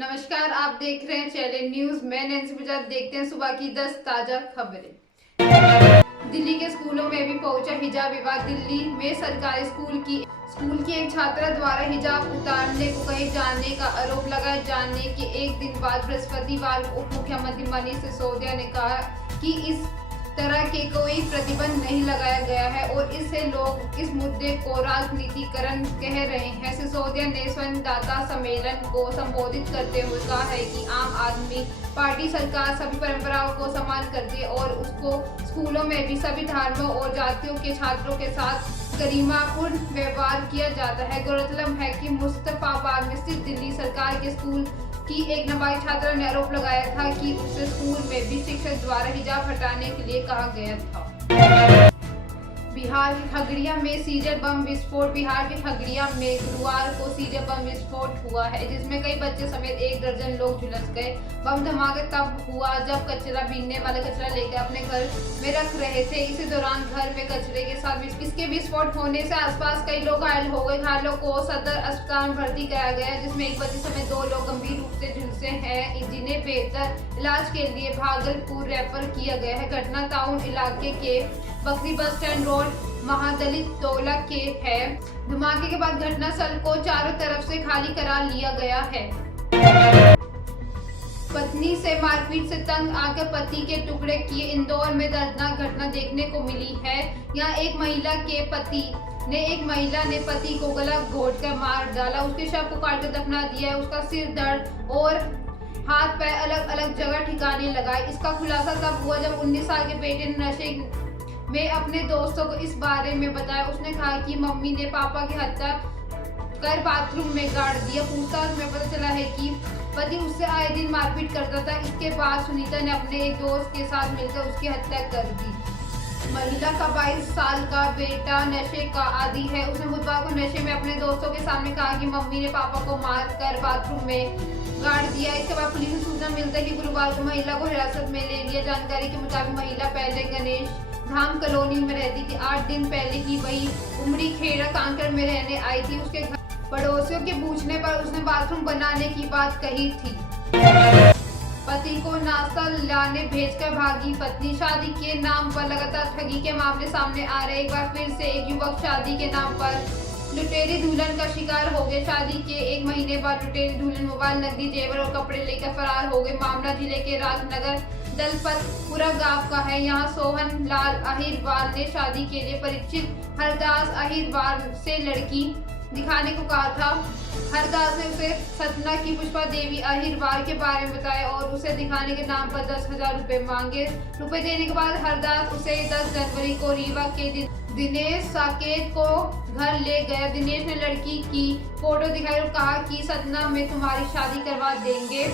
नमस्कार, आप देख रहे हैं चैनल न्यूज। मैं नैन्सी प्रजात। देखते हैं सुबह की 10 ताजा खबरें। दिल्ली के स्कूलों में भी पहुंचा हिजाब विवाद। दिल्ली में सरकारी स्कूल की एक छात्रा द्वारा हिजाब उतारने को कहे जाने का आरोप लगाए जाने के एक दिन बाद बृहस्पतिवार को उप मुख्यमंत्री मनीष सिसोदिया ने कहा कि इस तरह के कोई प्रतिबंध नहीं लगाया गया है और इससे लोग इस मुद्दे को राजनीतिकरण कह रहे हैं। सिसोदिया ने संवाददाता सम्मेलन को संबोधित करते हुए कहा है कि आम आदमी पार्टी सरकार सभी परंपराओं को सम्मान करती है और उसको स्कूलों में भी सभी धर्मों और जातियों के छात्रों के साथ गरिमापूर्ण व्यवहार किया जाता है। गौरतलब है कि मुस्तफाबाद में स्थित दिल्ली सरकार के स्कूल की एक नाबालिग छात्रा ने आरोप लगाया था कि उसे स्कूल में भी शिक्षक द्वारा हिजाब हटाने के लिए कहा गया था। बिहार के खगड़िया में सीजर बम विस्फोट। बिहार के खगड़िया में गुरुवार को सीजर बम विस्फोट हुआ है जिसमें कई बच्चे समेत 1 दर्जन लोग झुलस गए। बम धमाका तब हुआ जब कचरा बीनने वाले कचरा लेकर अपने घर में रख रहे थे। इसी दौरान घर में कचरे के साथ इसके विस्फोट होने से आसपास कई लोग घायल हो गए। घायलों को सदर अस्पताल में भर्ती कराया गया जिसमें एक बच्चे समेत 2 लोग गंभीर रूप से झुलसे हैं जिन्हें बेहतर इलाज के लिए भागलपुर रेफर किया गया है। घटना टाउन इलाके के बकरी बस स्टैंड रोड महादलित टोला के है। धमाके के बाद घटनास्थल को चारों तरफ से खाली करा लिया गया है। पत्नी से मारपीट से तंग आकर पति के टुकड़े किए। इंदौर में दर्दनाक घटना देखने को मिली है। यहाँ एक महिला ने पति को गला घोंटकर मार डाला। उसके शव को काटकर दफना दिया। उसका सिर दर्द और हाथ पैर अलग अलग जगह ठिकाने लगा। इसका खुलासा तब हुआ जब 19 साल के बेटे ने नशे में अपने दोस्तों को इस बारे में बताया। उसने कहा कि मम्मी ने पापा की हत्या कर बाथरूम में गाड़ दिया। पूछताछ में पता चला है कि पति उससे आए दिन मारपीट करता था। इसके बाद सुनीता ने अपने एक दोस्त के साथ मिलकर उसकी हत्या कर दी। महिला का 22 साल का बेटा नशे का आदी है। उसने बुधवार को नशे में अपने दोस्तों के सामने कहा कि मम्मी ने पापा को मार कर बाथरूम में गाड़ दिया। इसके बाद पुलिस को सूचना मिलता है कि गुरुवार को महिला को हिरासत में ले लिया। जानकारी के मुताबिक महिला पहले गणेश धाम कॉलोनी में रहती थी। 8 दिन पहले ही वही उमरी खेड़ा कांकड़ में रहने आई थी। उसके घर पड़ोसियों के पूछने पर उसने बाथरूम बनाने की बात कही थी। पति को नाश्ता लाने भेजकर भागी पत्नी। शादी के नाम पर लगातार ठगी के मामले सामने आ रहे। एक बार फिर से एक युवक शादी के नाम पर लुटेरी दुल्हन का शिकार हो गए। शादी के 1 महीने बाद लुटेरी दुल्हन मोबाइल, नकदी, जेवर और कपड़े लेकर फरार हो गए। मामला जिले के राजनगर दलपतपुरा गांव का है। यहाँ सोहन लाल अहिरवार ने शादी के लिए परिचित हरदास अहिरवार से लड़की दिखाने को कहा था। हरदास ने उसे सतना की पुष्पा देवी अहिरवार के बारे में बताया और उसे दिखाने के नाम पर 10,000 रुपए मांगे। रुपए देने के बाद हरदास उसे 10 जनवरी को रीवा के दिनेश साकेत को घर ले गया। दिनेश ने लड़की की फोटो दिखाई और कहा कि सतना में तुम्हारी शादी करवा देंगे।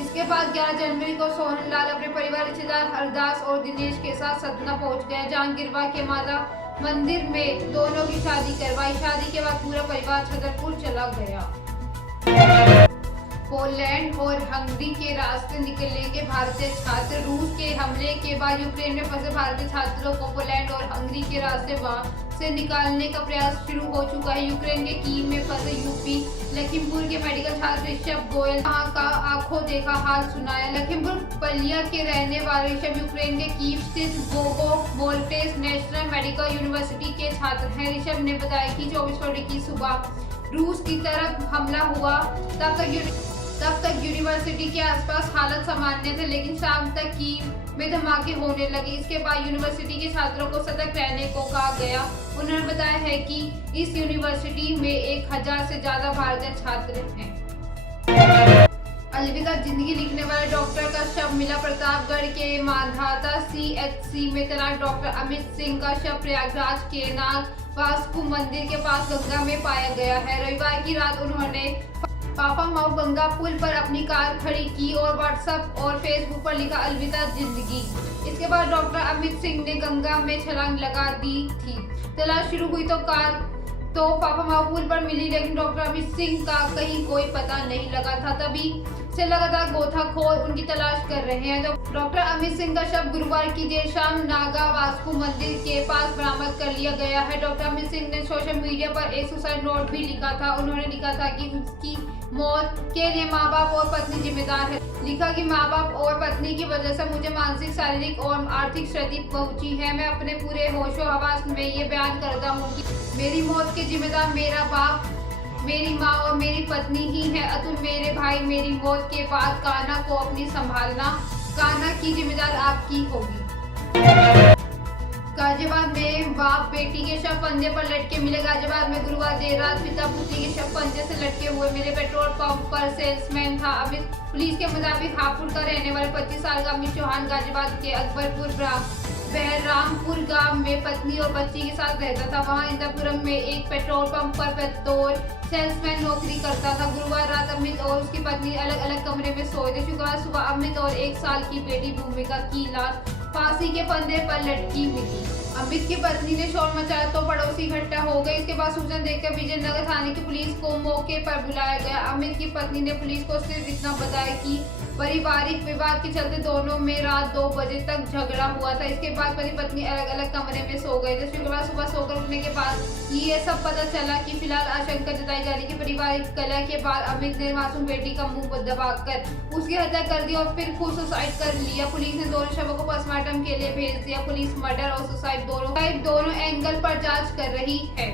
इसके बाद 11 जनवरी को सोहन लाल अपने परिवार, रिश्तेदार हरदास और दिनेश के साथ सतना पहुंच गया। जहांगीरवा के माता मंदिर में दोनों की शादी करवाई। शादी के बाद पूरा परिवार छतरपुर चला गया। पोलैंड और हंगरी के रास्ते निकलेंगे भारतीय छात्र। रूस के हमले के बाद यूक्रेन में फंसे भारतीय छात्रों को पोलैंड और हंगरी के रास्ते से निकालने का प्रयास शुरू हो चुका है। यूक्रेन के कीव में फंसे यूपी लखीमपुर के मेडिकल छात्र ऋषभ गोयल वहां का आंखों देखा हाल सुनाया। लखीमपुर पलिया के रहने वाले ऋषभ यूक्रेन के कीव स्थित Gogo voltage national medical university के छात्र हैं। ऋषभ ने बताया कि 24 फरवरी की सुबह रूस की तरफ हमला हुआ। तब तक यूनिवर्सिटी के आसपास हालत सामान्य थे, लेकिन शाम तक कीव में धमाके होने लगे। इसके बाद यूनिवर्सिटी के छात्रों को सतर्क रहने को कहा गया। उन्होंने बताया है कि इस यूनिवर्सिटी में 1000 से ज्यादा भारतीय छात्र हैं। अलविदा जिंदगी लिखने वाले डॉक्टर का शव मिला। प्रतापगढ़ के माधाता CHC में तैनात डॉक्टर अमित सिंह का शव प्रयागराज के नाग वास्कु मंदिर के पास गंगा में पाया गया है। रविवार की रात उन्होंने पापा माऊ गंगा पुल पर अपनी कार खड़ी की और व्हाट्सएप और फेसबुक पर लिखा अलविदा जिंदगी। इसके बाद डॉक्टर अमित सिंह ने गंगा में छलांग लगा दी थी। तलाश शुरू हुई तो कार पापा माऊ पुल पर मिली, लेकिन डॉक्टर अमित सिंह का कहीं कोई पता नहीं लगा था। तभी से लगातार गोताखोर उनकी तलाश कर रहे हैं। तो डॉक्टर अमित सिंह का शव गुरुवार की देर शाम नागा वास्कु मंदिर के पास बरामद कर लिया गया है। डॉक्टर अमित सिंह ने सोशल मीडिया पर एक सुसाइड नोट भी लिखा था। उन्होंने लिखा था कि उसकी मौत के लिए माँ बाप और पत्नी जिम्मेदार है। लिखा कि माँ बाप और पत्नी की वजह से मुझे मानसिक, शारीरिक और आर्थिक क्षति पहुंची है। मैं अपने पूरे होशो हवास में ये बयान करता हूँ कि मेरी मौत के जिम्मेदार मेरा बाप, मेरी माँ और मेरी पत्नी ही है। अतुल मेरे भाई, मेरी मौत के बाद कान्हा को अपनी संभालना, कान्हा की जिम्मेदार आपकी होगी। गाजियाबाद में बाप बेटी के शव फंदे पर लटके मिले। गाजियाबाद में गुरुवार देर रात पिता पुत्री के शव फंदे से लटके हुए मिले। पेट्रोल पंप पर सेल्समैन था अमित। पुलिस के मुताबिक हापुड़ का रहने वाले 25 साल का अमित चौहान गाजियाबाद के अकबरपुर बहरामपुर गांव में पत्नी और बच्ची के साथ रहता था। वहां इंद्रपुरम में एक पेट्रोल पंप पर पेट्रोल सेल्समैन नौकरी करता था। गुरुवार रात अमित और उसकी पत्नी अलग अलग कमरे में सोए थे। शुक्रवार सुबह अमित और 1 साल की बेटी भूमिका की लाश फांसी के फंदे पर लटकी मिली। अमित की पत्नी ने शोर मचाया तो पड़ोसी इकट्ठा हो गए। इसके बाद सूचना देकर विजयनगर थाने की पुलिस को मौके पर बुलाया गया। अमित की पत्नी ने पुलिस को सिर्फ इतना बताया कि पारिवारिक विवाद के चलते दोनों में रात 2 बजे तक झगड़ा हुआ था। इसके बाद पति पत्नी अलग अलग कमरे में सो गए थे। शुक्रवार सुबह सोकर उठने के बाद ये सब पता चला कि फिलहाल आशंका जताई जा रही कि पारिवारिक कलह के बाद अमित ने मासूम बेटी का मुंह दबाकर उसकी हत्या कर दी और फिर खुद सुसाइड कर लिया। पुलिस ने दोनों शवों को पोस्टमार्टम के लिए भेज दिया। पुलिस मर्डर और सुसाइड दोनों एंगल पर जांच कर रही है।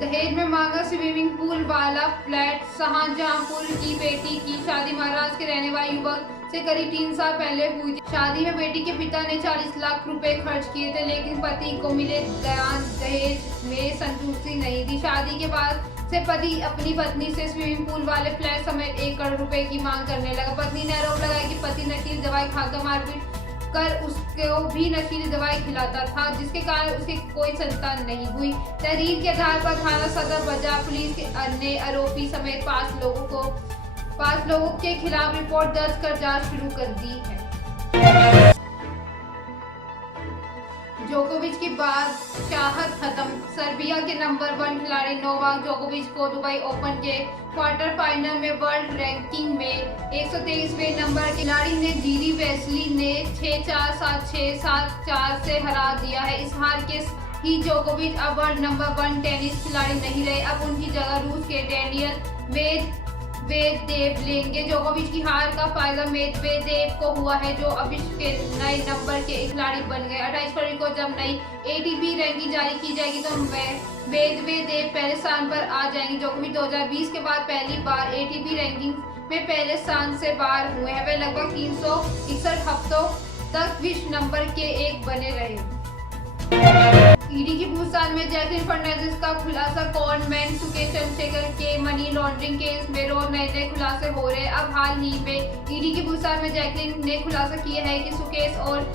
दहेज में मांगा स्विमिंग पूल वाला फ्लैट। शाहजहांपुर की बेटी की शादी महाराष्ट्र के रहने वाले युवक से करीब 3 साल पहले हुई थी। शादी में बेटी के पिता ने 40 लाख रुपए खर्च किए थे, लेकिन पति को मिले दहेज में संतुष्टि नहीं थी। शादी के बाद से पति अपनी पत्नी से स्विमिंग पूल वाले फ्लैट समेत 1 करोड़ रुपए की मांग करने लगा। पत्नी ने आरोप लगाया कि पति नशीली दवाई खाकर मारपीट कर उसको भी नशीली दवाई खिलाता था, जिसके कारण उसकी कोई संतान नहीं हुई। तहरीर के आधार पर थाना सदर बाजार पुलिस के अन्य आरोपी समेत 5 लोगों के खिलाफ रिपोर्ट दर्ज कर जांच शुरू कर दी है। जोकोविच की बादशाहत खत्म। सर्बिया के नंबर 1 खिलाड़ी नोवाक जोकोविच को दुबई ओपन के क्वार्टर फाइनल में वर्ल्ड रैंकिंग में 123वें नंबर के खिलाड़ी ने जीरी वेस्ली ने 6-4, 7-6, 7-4 से हरा दिया है। इस हार के ही जोकोविच अब वर्ल्ड नंबर 1 टेनिस खिलाड़ी नहीं रहे। अब उनकी जगह रूस के डेनियल मेदवेदेव लेंगे। जोकोविच की हार का फायदा मेदवेदेव को हुआ है, जो अब विश्व के नए नंबर के खिलाड़ी बन गए। 28 फरवरी को जब नई एटीपी रैंकिंग जारी की जाएगी तो मेदवेदेव पहले स्थान पर आ जाएंगे। जोकोविच 2020 के बाद पहली बार एटीपी रैंकिंग में पहले स्थान से बाहर हुए हैं। वे लगभग 361 हफ्तों तक विश्व नंबर के 1 बने रहे। ईडी की पूछताछ में जैकलिन फर्नांडिस का खुलासा। कॉनमैन सुकेश चंद्रशेखर के मनी लॉन्ड्रिंग केस में रोज नए खुलासे हो रहे हैं। अब हाल ही में ईडी की पूछताछ में जैकलिन ने खुलासा किया है कि सुकेश और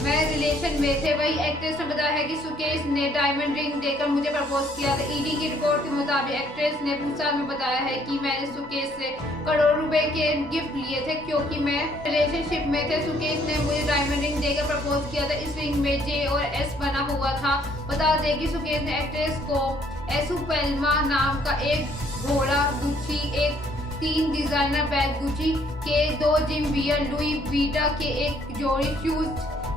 मैं रिलेशन में थे। वही एक्ट्रेस ने बताया है कि सुकेश ने डायमंड रिंग देकर मुझे प्रपोज किया था। ईडी की रिपोर्ट के मुताबिक एक्ट्रेस ने पूछताछ में बताया है कि मैंने सुकेश से करोड़ों रुपए के गिफ्ट लिए थे क्योंकि मैं रिलेशनशिप में थे। सुकेश ने मुझे डायमंड रिंग देकर प्रपोज किया था। इस रिंग में जे और एस बना हुआ था। बता दें कि सुकेश ने एक्ट्रेस को एसुपेल्मा नाम का एक घोड़ा गुच्ची, एक 3 डिजाइनर बैग गुच्ची के 2 जिम वियर, लुई वीटा के एक जोड़ी शूज,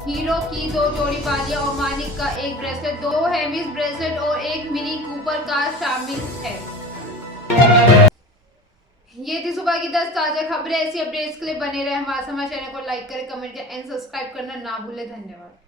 हीरो की 2 जोड़ी बालियां और मानिक का एक ब्रेसलेट, 2 हेमिस ब्रेसलेट और एक मिनी कूपर कार शामिल है। ये थी सुबह की 10 ताजा खबरें। ऐसी अपडेट्स के लिए बने रहे हमारे चैनल को लाइक करें, कमेंट करें एंड सब्सक्राइब करना ना भूलें। धन्यवाद।